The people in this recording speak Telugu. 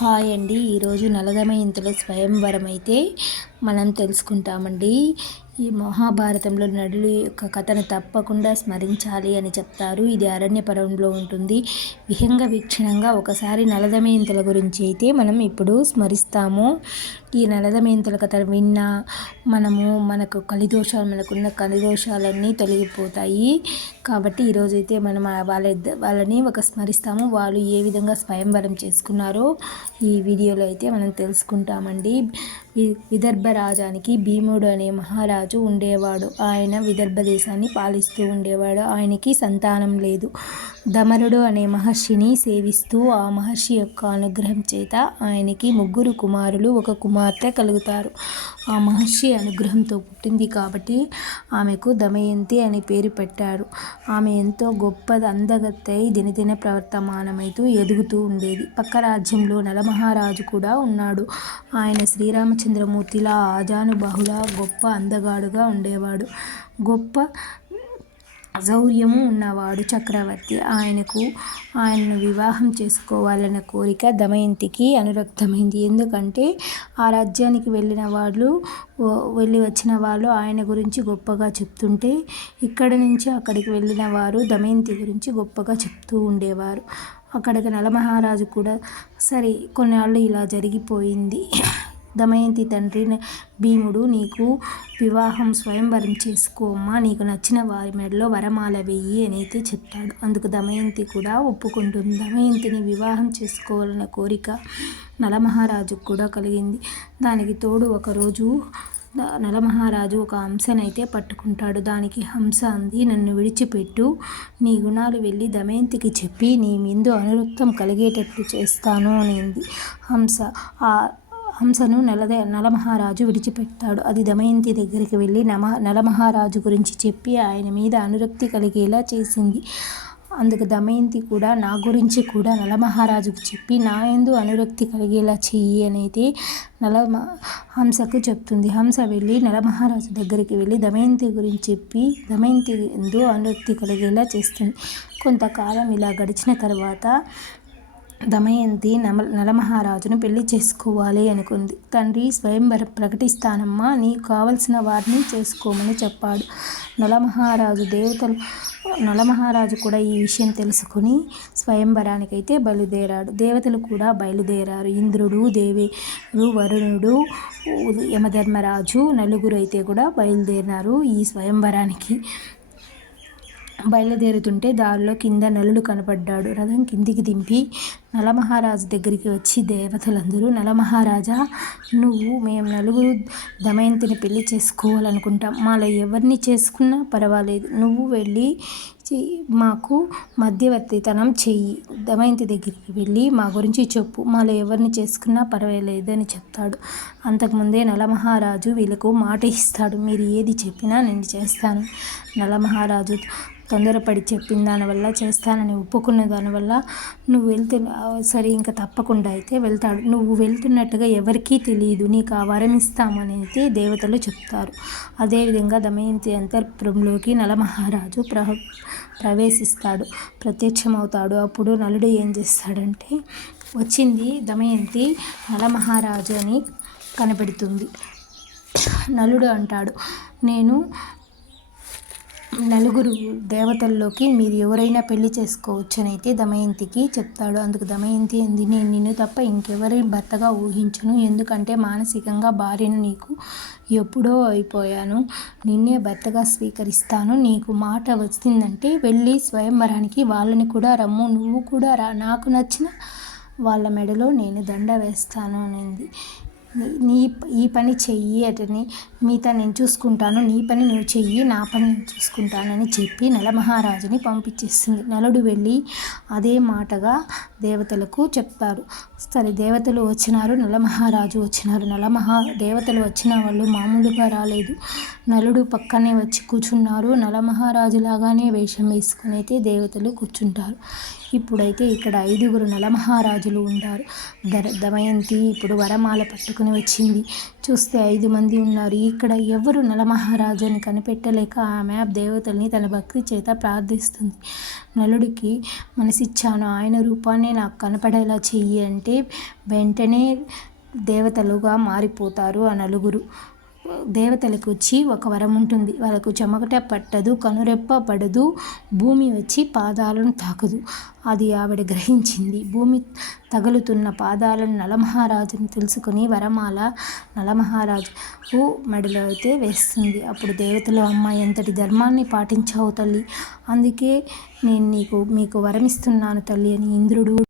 హాయ్ అండి. ఈరోజు నలదమయంతుల స్వయంవరం అయితే మనం తెలుసుకుంటామండి. ఈ మహాభారతంలో నడుల యొక్క కథను తప్పకుండా స్మరించాలి అని చెప్తారు. ఇది అరణ్య పర్వంలో ఉంటుంది. విహంగ వీక్షణంగా ఒకసారి నలదమయంతుల గురించి అయితే మనం ఇప్పుడు స్మరిస్తాము. ఈ నలదమయంతుల కథ విన్నా మనకు మనకున్న కలిదోషాలన్నీ తొలగిపోతాయి. కాబట్టి ఈరోజైతే మనం వాళ్ళని స్మరిస్తాము. వాళ్ళు ఏ విధంగా స్వయంవరం చేసుకున్నారో ఈ వీడియోలో అయితే మనం తెలుసుకుంటామండి. విదర్భ రాజానికి భీముడు అనే మహారాజు ఉండేవాడు. ఆయన విదర్భ దేశాన్ని పాలిస్తూ ఉండేవాడు. ఆయనకి సంతానం లేదు. దమరుడు అనే మహర్షిని సేవిస్తూ ఆ మహర్షి యొక్క అనుగ్రహం చేత ఆయనకి 3 కుమారులు 1 కుమార్తె కలుగుతారు. ఆ మహర్షి అనుగ్రహంతో పుట్టింది కాబట్టి ఆమెకు దమయంతి అని పేరు పెట్టారు. ఆమె ఎంతో గొప్ప అందగత్తె దినదిన ప్రవర్తమానమైతూ ఎదుగుతూ ఉండేది. పక్క రాజ్యంలో నలమహారాజు కూడా ఉన్నాడు. ఆయన శ్రీరామచంద్రమూర్తిలా ఆజానుబాహులా గొప్ప అందగాడుగా ఉండేవాడు. గొప్ప శౌర్యము ఉన్నవాడు చక్రవర్తి. ఆయనను వివాహం చేసుకోవాలన్న కోరిక దమయంతికి అనురక్తమైంది. ఎందుకంటే ఆ రాజ్యానికి వెళ్ళి వచ్చిన వాళ్ళు ఆయన గురించి గొప్పగా చెప్తుంటే ఇక్కడి నుంచి అక్కడికి వెళ్ళిన వారు దమయంతి గురించి గొప్పగా చెప్తూ ఉండేవారు. అక్కడికి నలమహారాజు కూడా సరే కొన్నాళ్ళు ఇలా జరిగిపోయింది. దమయంతి తండ్రి భీముడు నీకు వివాహం స్వయంవరం చేసుకోమ్మా, నీకు నచ్చిన వారి మెడలో వరమాల వెయ్యి అని అయితే చెప్తాడు. అందుకు దమయంతి కూడా ఒప్పుకుంటుంది. దమయంతిని వివాహం చేసుకోవాలన్న కోరిక నలమహారాజుకు కూడా కలిగింది. దానికి తోడు ఒకరోజు నలమహారాజు ఒక హంసనైతే పట్టుకుంటాడు. దానికి హంస అంది, నన్ను విడిచిపెట్టు, నీ గుణాలు వెళ్ళి దమయంతికి చెప్పి నీ మీద అనురక్తం కలిగేటట్లు చేస్తాను అనింది హంస. ఆ హంసను నలమహారాజు విడిచిపెడతాడు. అది దమయంతి దగ్గరికి వెళ్ళి నలమహారాజు గురించి చెప్పి ఆయన మీద అనురక్తి కలిగేలా చేసింది. అందుకు దమయంతి కూడా నా గురించి కూడా నలమహారాజుకు చెప్పి నా యందు అనురక్తి కలిగేలా చెయ్యి అనేది హంసకు చెప్తుంది. హంస వెళ్ళి నలమహారాజు దగ్గరికి వెళ్ళి దమయంతి గురించి చెప్పి దమయంతి యందు అనురక్తి కలిగేలా చేస్తుంది. కొంతకాలం ఇలా గడిచిన తర్వాత దమయంతి నలమహారాజును పెళ్లి చేసుకోవాలి అనుకుంది. తండ్రి స్వయంవరం ప్రకటిస్తానమ్మా, నీకు కావలసిన వారిని చేసుకోమని చెప్పాడు. నలమహారాజు కూడా ఈ విషయం తెలుసుకుని స్వయంవరానికైతే బయలుదేరాడు. దేవతలు కూడా బయలుదేరారు. ఇంద్రుడు, దేవేరు, వరుణుడు, యమధర్మరాజు నలుగురు అయితే కూడా బయలుదేరినారు ఈ స్వయంవరానికి. బయలుదేరుతుంటే దారిలో కింద నలుడు కనపడ్డాడు. రథం కిందికి దింపి నలమహారాజు దగ్గరికి వచ్చి దేవతలందరూ, నలమహారాజా, మేము నలుగురు దమయంతిని పెళ్లి చేసుకోవాలనుకుంటాం. మాలో ఎవరిని చేసుకున్నా పర్వాలేదు, నువ్వు వెళ్ళి మాకు మధ్యవర్తితనం చెయ్యి. దమయంతి దగ్గరికి వెళ్ళి మా గురించి చెప్పు, మాలో ఎవరిని చేసుకున్నా పర్వాలేదు అని చెప్తాడు. అంతకుముందే నలమహారాజు వీళ్ళకు మాట ఇస్తాడు, మీరు ఏది చెప్పినా నేను చేస్తాను. నలమహారాజు తొందరపడి చెప్పిన దానివల్ల, చేస్తానని ఒప్పుకున్న దానివల్ల నువ్వు సరే ఇంకా తప్పకుండా అయితే వెళ్తాడు. నువ్వు వెళ్తున్నట్టుగా ఎవరికీ తెలియదు, నీకు ఆ వరం ఇస్తామని అయితే దేవతలు చెప్తారు. అదేవిధంగా దమయంతి అంతఃపురంలోకి నలమహారాజు ప్రవేశిస్తాడు, ప్రత్యక్షమవుతాడు. అప్పుడు నలుడు ఏం చేస్తాడంటే, వచ్చింది దమయంతి నలమహారాజు అని కనపెడుతుంది. నలుడు అంటాడు, నేను నలుగురు దేవతల్లోకి మీరు ఎవరైనా పెళ్లి చేసుకోవచ్చు అని అయితే దమయంతికి చెప్తాడు. అందుకు దమయంతి అంది, నేను నిన్ను తప్ప ఇంకెవరి భర్తగా ఊహించను. ఎందుకంటే మానసికంగా భార్యను నీకు ఎప్పుడో అయిపోయాను. నిన్నే భర్తగా స్వీకరిస్తాను. నీకు మాట వచ్చిందంటే వెళ్ళి స్వయంవరానికి వాళ్ళని కూడా రమ్ము, నువ్వు కూడా రా, నాకు నచ్చిన వాళ్ళ మెడలో నేను దండ వేస్తాను అనింది. ఈ పని చెయ్యి అటని, మిగతా నేను చూసుకుంటాను, నీ పని నువ్వు చెయ్యి, నా పని నేను చూసుకుంటానని చెప్పి నలమహారాజుని పంపించేస్తుంది. నలుడు వెళ్ళి అదే మాటగా దేవతలకు చెప్తారు. సరే దేవతలు వచ్చినారు, నలమహారాజు వచ్చినారు. దేవతలు వచ్చిన వాళ్ళు మామూలుగా రాలేదు. నలుడు పక్కనే వచ్చి కూర్చున్నారు. నలమహారాజు లాగానే వేషం వేసుకుని అయితే దేవతలు కూర్చుంటారు. ఇప్పుడైతే ఇక్కడ 5గురు నలమహారాజులు ఉంటారు. దమయంతి ఇప్పుడు వరమాల పట్టుకుని వచ్చింది. చూస్తే 5 మంది ఉన్నారు. ఇక్కడ ఎవరు నలమహారాజు అని కనిపెట్టలేక ఆమె దేవతల్ని తన భక్తి చేత ప్రార్థిస్తుంది. నలుడికి మనసిచ్చాను, ఆయన రూపాన్ని నాకు కనపడేలా చెయ్యి అంటే వెంటనే దేవతలుగా మారిపోతారు ఆ నలుగురు. దేవతలకు వచ్చి ఒక వరం ఉంటుంది. వాళ్ళకు చెమట పట్టదు, కనురెప్ప పడదు, భూమి వచ్చి పాదాలను తాకదు. అది ఆవిడ గ్రహించింది. భూమి తగులుతున్న పాదాలను నలమహారాజుని తెలుసుకుని వరమాల నలమహారాజు మెడలో అయితే వేస్తుంది. అప్పుడు దేవతలు, అమ్మ ఎంతటి ధర్మాన్ని పాటించావు తల్లి, అందుకే నేను మీకు వరమిస్తున్నాను తల్లి అని ఇంద్రుడు